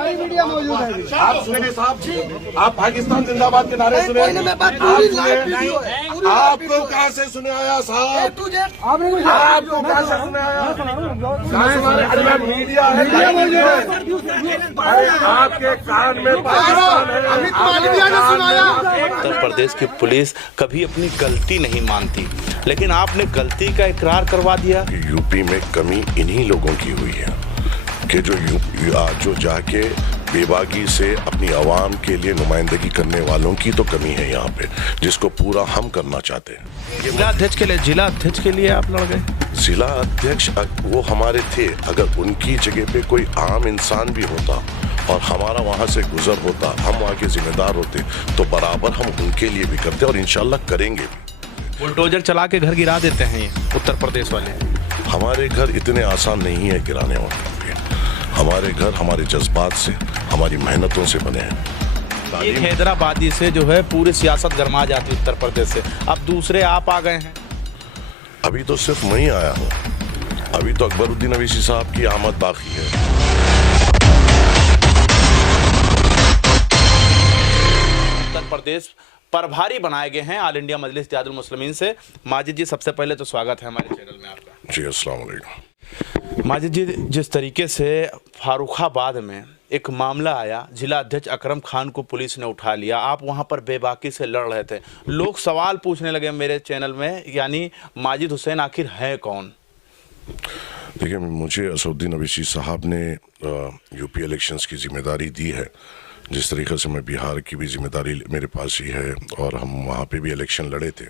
सारी मीडिया मौजूद है। आप सुने साहब, आप पाकिस्तान जिंदाबाद के नारे सुने, आपको कहाँ से सुने आया साहब? आपको कहाँ से सुने आया? मीडिया है, आपके कान में पाकिस्तान है। उत्तर प्रदेश की पुलिस कभी अपनी गलती नहीं मानती, लेकिन आपने गलती का इकरार करवा दिया। यूपी में कमी इन्हीं लोगों की हुई है कि जो जाके बेबाकी से अपनी आवाम के लिए नुमाइंदगी करने वालों की तो कमी है यहाँ पे, जिसको पूरा हम करना चाहते हैं। जिला अध्यक्ष के लिए आप लड़ गए। जिला अध्यक्ष वो हमारे थे, अगर उनकी जगह पे कोई आम इंसान भी होता और हमारा वहाँ से गुजर होता, हम वहाँ के जिम्मेदार होते, तो बराबर हम उनके लिए भी करते और इंशाल्लाह करेंगे भी। बुलडोजर चला के घर गिरा देते हैं ये उत्तर प्रदेश वाले। हमारे घर इतने आसान नहीं है गिराने वाले। हमारे घर हमारे जज्बात से, हमारी मेहनतों से बने हैं। एक हैदराबादी से जो है पूरी सियासत गरमा जाती उत्तर प्रदेश से, अब दूसरे आप आ गए हैं। अभी तो सिर्फ मैं ही आया हूँ, अभी तो अकबरुद्दीन अवैसी साहब की आमद बाकी है। उत्तर प्रदेश प्रभारी बनाए गए हैं ऑल इंडिया मजलिस इत्तेहादुल मुस्लिमीन से। माजिद जी, सबसे पहले तो स्वागत है हमारे चैनल में आपका। जी अस्सलाम वालेकुम। माजिद जी, जिस तरीके से फारुखाबाद में एक मामला आया, जिला अध्यक्ष अकरम खान को पुलिस ने उठा लिया, आप वहां पर बेबाकी से लड़ रहे थे, लोग सवाल पूछने लगे मेरे चैनल में, यानी माजिद हुसैन आखिर है कौन? देखिए, मुझे असदुद्दीन अवैसी साहब ने यूपी इलेक्शंस की जिम्मेदारी दी है, जिस तरीके से मैं बिहार की भी जिम्मेदारी मेरे पास ही है और हम वहाँ पे भी इलेक्शन लड़े थे,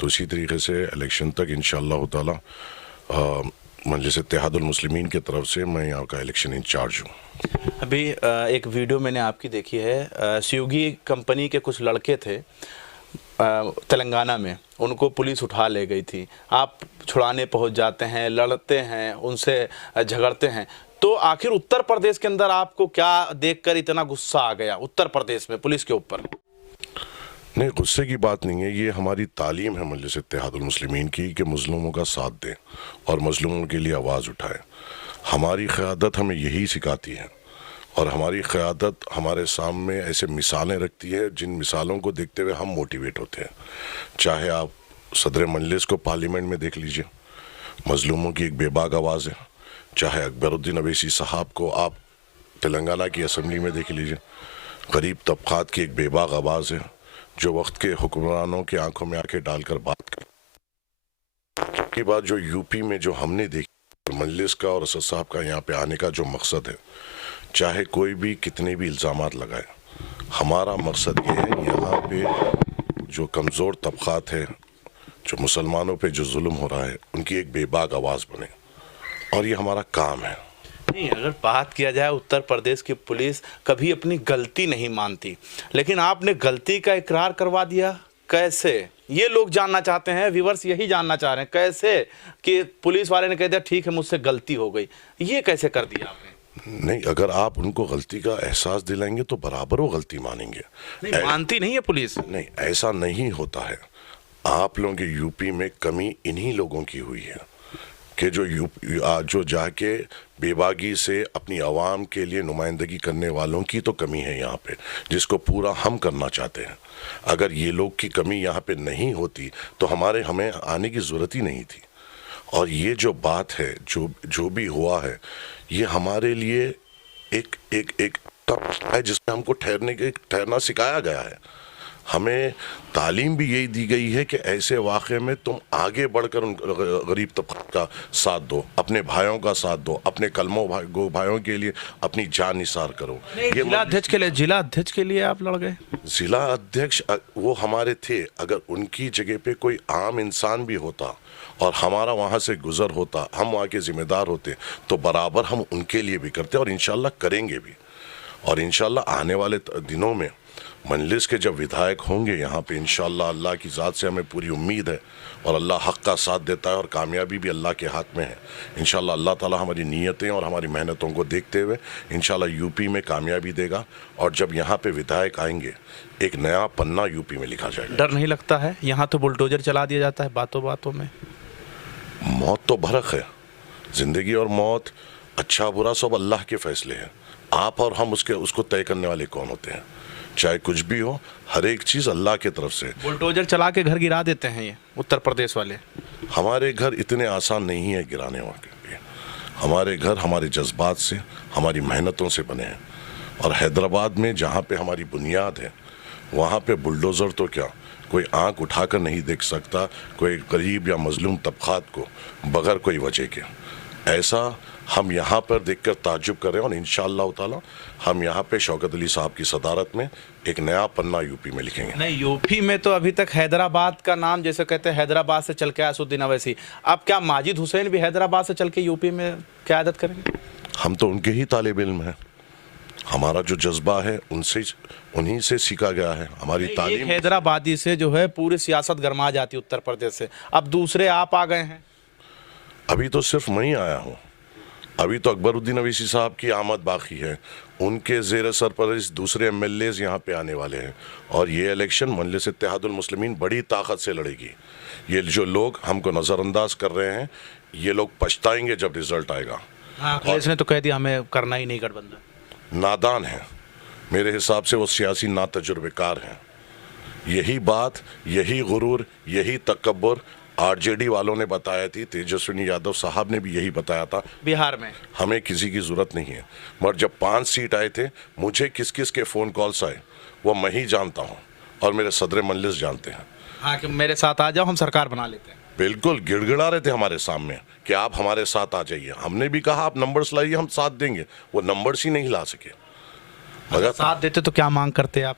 तो इसी तरीके से इलेक्शन तक इंशाअल्लाह ताला मजलिस इत्तेहादुल मुस्लिमीन की तरफ से मैं यहाँ का इलेक्शन इंचार्ज हूँ। अभी एक वीडियो मैंने आपकी देखी है, स्विगी कंपनी के कुछ लड़के थे तेलंगाना में, उनको पुलिस उठा ले गई थी, आप छुड़ाने पहुँच जाते हैं, लड़ते हैं, उनसे झगड़ते हैं, तो आखिर उत्तर प्रदेश के अंदर आपको क्या देखकर इतना गुस्सा आ गया उत्तर प्रदेश में पुलिस के ऊपर? नहीं, गुस्से की बात नहीं है, ये हमारी तालीम है मजलिस इत्तेहादुल मुस्लिमीन की कि मुस्लिमों का साथ दें और मुस्लिमों के लिए आवाज़ उठाएं। हमारी क़यादत हमें यही सिखाती है और हमारी क़यादत हमारे सामने ऐसे मिसालें रखती है जिन मिसालों को देखते हुए हम मोटिवेट होते हैं। चाहे आप सदर मजलिस को पार्लियामेंट में देख लीजिए, मजलूमों की एक बेबाक आवाज़ है, चाहे अकबरुद्दीन अवैसी साहब को आप तेलंगाना की असम्बली में देख लीजिए, गरीब तबक़ात की एक बेबाक आवाज़ है जो वक्त के हुक्मरानों के आंखों में आंखें डालकर बात कर। की बात जो यूपी में जो हमने देखी, मजलिस का और असद साहब का यहाँ पे आने का जो मकसद है, चाहे कोई भी कितने भी इल्ज़ामात लगाए, हमारा मकसद ये है यहाँ पे जो कमज़ोर तबक़ात है, जो मुसलमानों पे जो जुल्म हो रहा है, उनकी एक बेबाक आवाज़ बने और ये हमारा काम है। नहीं, अगर बात किया जाए उत्तर प्रदेश की पुलिस कभी अपनी गलती नहीं मानती, लेकिन आपने गलती का इकरार करवा दिया। कैसे? ये लोग जानना चाहते हैं, व्यूअर्स यही जानना चाह रहे हैं, कैसे कि पुलिस वाले ने कह दिया ठीक है मुझसे गलती हो गई, ये कैसे कर दिया आपने? नहीं, अगर आप उनको गलती का एहसास दिलाएंगे तो बराबर वो गलती मानेंगे। नहीं, मानती नहीं है पुलिस। नहीं, ऐसा नहीं होता है। आप लोगों के यूपी में कमी इन्हीं लोगों की हुई है कि जो जाके बेबागी से अपनी आवाम के लिए नुमाइंदगी करने वालों की तो कमी है यहाँ पे, जिसको पूरा हम करना चाहते हैं। अगर ये लोग की कमी यहाँ पे नहीं होती तो हमें आने की ज़रूरत ही नहीं थी। और ये जो बात है, जो भी हुआ है, ये हमारे लिए एक है जिसमें हमको ठहरना सिखाया गया है। हमें तालीम भी यही दी गई है कि ऐसे वाक़े में तुम आगे बढ़कर उन गरीब तबक़े का साथ दो, अपने भाइयों का साथ दो, अपने कलमों भाइयों के लिए अपनी जान निसार करो। ये जिला अध्यक्ष के लिए आप लड़ गए। जिला अध्यक्ष वो हमारे थे, अगर उनकी जगह पे कोई आम इंसान भी होता और हमारा वहाँ से गुजर होता, हम वहाँ के ज़िम्मेदार होते, तो बराबर हम उनके लिए भी करते और इंशाल्लाह करेंगे भी। और इंशाल्लाह आने वाले दिनों में मजलिस के जब विधायक होंगे यहाँ पे, इंशाल्लाह अल्लाह की ज़ात से हमें पूरी उम्मीद है और अल्लाह हक़ का साथ देता है और कामयाबी भी अल्लाह के हाथ में है। इंशाल्लाह अल्लाह ताला हमारी नीयतें और हमारी मेहनतों को देखते हुए इंशाल्लाह यूपी में कामयाबी देगा और जब यहाँ पे विधायक आएंगे एक नया पन्ना यूपी में लिखा जाएगा। डर नहीं लगता है? यहाँ तो बुलडोजर चला दिया जाता है बातों बातों में। मौत तो भरक है, ज़िंदगी और मौत, अच्छा बुरा सब अल्लाह के फ़ैसले हैं। आप और हम उसको तय करने वाले कौन होते हैं? चाहे कुछ भी हो, हर एक चीज़ अल्लाह की तरफ से। बुलडोजर चला के घर गिरा देते हैं ये उत्तर प्रदेश वाले। हमारे घर इतने आसान नहीं है गिराने वाले। हमारे घर हमारे जज्बात से, हमारी मेहनतों से बने हैं। और हैदराबाद में जहाँ पे हमारी बुनियाद है, वहाँ पे बुलडोज़र तो क्या, कोई आंख उठाकर नहीं देख सकता कोई गरीब या मजलूम तबकात को बगैर कोई वजह के। ऐसा हम यहाँ पर देखकर ताज्जुब कर रहे हैं और इंशाअल्लाह ताला हम यहाँ पे शौकत अली साहब की सदारत में एक नया पन्ना यूपी में लिखेंगे। नहीं, यूपी में तो अभी तक हैदराबाद का नाम, जैसे कहते हैं हैदराबाद से चल के असुद्दीन अवैसी, अब क्या माजिद हुसैन भी हैदराबाद से चल के यूपी में क़यादत करेंगे? हम तो उनके ही तालिब इल्म हैं। हमारा जो जज्बा है उन्हीं से सीखा गया है। हमारी तालीम हैदराबादी से जो है पूरी सियासत गरमा जाती उत्तर प्रदेश से, अब दूसरे आप आ गए हैं। अभी तो सिर्फ मैं ही आया हूँ, अभी तो अकबरुद्दीन अवैसी साहब की आमद बाकी है। उनके ज़ेर सरपरस्त दूसरे MLAs यहाँ पे आने वाले हैं और ये इलेक्शन मजलिस इत्तेहादुल मुस्लिमीन बड़ी ताकत से लड़ेगी। ये जो लोग हमको नज़रअंदाज कर रहे हैं, ये लोग पछताएंगे जब रिजल्ट आएगा। हाँ, अखिलेश ने तो कह दिया हमें करना ही नहीं गठबंधन। नादान है, मेरे हिसाब से वो सियासी नातजुर्बेकार हैं। यही बात, यही गुरूर, यही तकब्बुर RJD वालों ने बताया थी, तेजस्वी यादव साहब ने भी यही बताया था बिहार में। हमें किसी की ज़रूरत नहीं है। मगर जब 5 सीट आए थे, मुझे किस किस के फ़ोन कॉल्स आए वो मैं ही जानता हूँ और मेरे सदर मजलिस जानते हैं। हाँ, कि मेरे साथ आ जाओ, हम सरकार बना लेते हैं। बिल्कुल गिड़गिड़ा रहे थे हमारे सामने कि आप हमारे साथ आ जाइए। हमने भी कहा आप नंबर्स लाइए, हम साथ देंगे। वो नंबर्स ही नहीं ला सके। मगर साथ देते तो क्या मांग करते आप?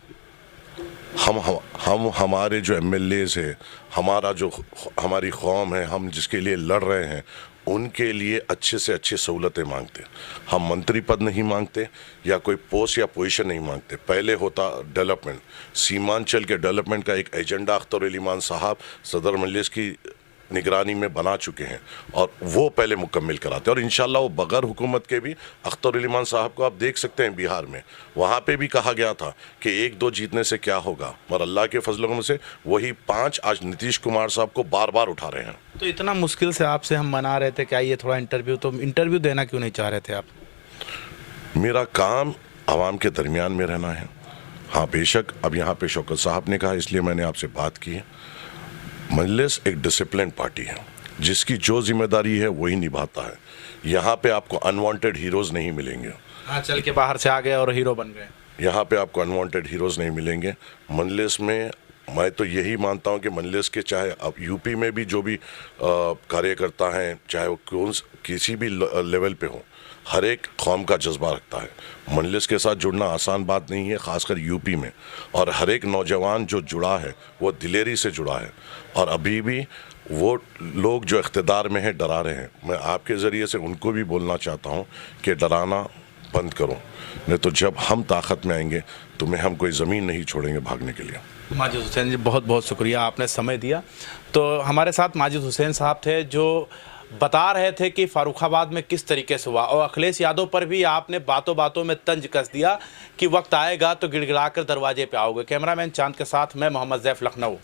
हम हमारे जो MLAs है, हमारी कौम है, हम जिसके लिए लड़ रहे हैं, उनके लिए अच्छे से अच्छी सहूलतें मांगते। हम मंत्री पद नहीं मांगते या कोई पोस्ट या पोजीशन नहीं मांगते। पहले होता डेवलपमेंट। सीमांचल के डेवलपमेंट का एक एजेंडा अख्तर अली मान साहब सदर मजलिस की निगरानी में बना चुके हैं और वो पहले मुकम्मल कराते हैं। और इंशाल्लाह वो बगैर हुकूमत के भी अख्तर अली मान साहब को आप देख सकते हैं बिहार में, वहाँ पे भी कहा गया था कि 1-2 जीतने से क्या होगा, मगर अल्लाह के फजल से वही 5 आज नीतीश कुमार साहब को बार बार उठा रहे हैं। तो इतना मुश्किल से आपसे हम मना रहे थे कि आइए थोड़ा इंटरव्यू, तो इंटरव्यू देना क्यों नहीं चाह रहे थे आप? मेरा काम आवाम के दरमियान में रहना है। हाँ बेशक, अब यहाँ पे शौकत साहब ने कहा इसलिए मैंने आपसे बात की है। मजलिस एक डिसिप्लिन पार्टी है, जिसकी जो जिम्मेदारी है वही निभाता है। यहाँ पे आपको अनवांटेड हीरोज़ नहीं मिलेंगे। हाँ, चल के बाहर से आ गए और हीरो बन गए। यहाँ पे आपको अनवांटेड हीरोज़ नहीं मिलेंगे। मजलिस में मैं तो यही मानता हूँ कि मजलिस के चाहे अब यूपी में भी जो भी कार्यकर्ता हैं, चाहे वो किसी भी लेवल पे हो, हर एक कौम का जज्बा रखता है। मजलिस के साथ जुड़ना आसान बात नहीं है, ख़ासकर यूपी में। और हर एक नौजवान जो जुड़ा है वो दिलेरी से जुड़ा है। और अभी भी वो लोग जो इख्तिदार में हैं डरा रहे हैं, मैं आपके ज़रिए से उनको भी बोलना चाहता हूँ कि डराना बंद करो, नहीं तो जब हम ताकत में आएंगे तुम्हें हम कोई ज़मीन नहीं छोड़ेंगे भागने के लिए। माजिद हुसैन जी, बहुत बहुत शुक्रिया, आपने समय दिया। तो हमारे साथ माजिद हुसैन साहब थे जो बता रहे थे कि फारुखाबाद में किस तरीके से हुआ, और अखिलेश यादव पर भी आपने बातों बातों में तंज कस दिया कि वक्त आएगा तो गिड़गिड़ाकर दरवाजे पे आओगे। कैमरामैन चांद के साथ मैं मोहम्मद ज़ैफ, लखनऊ।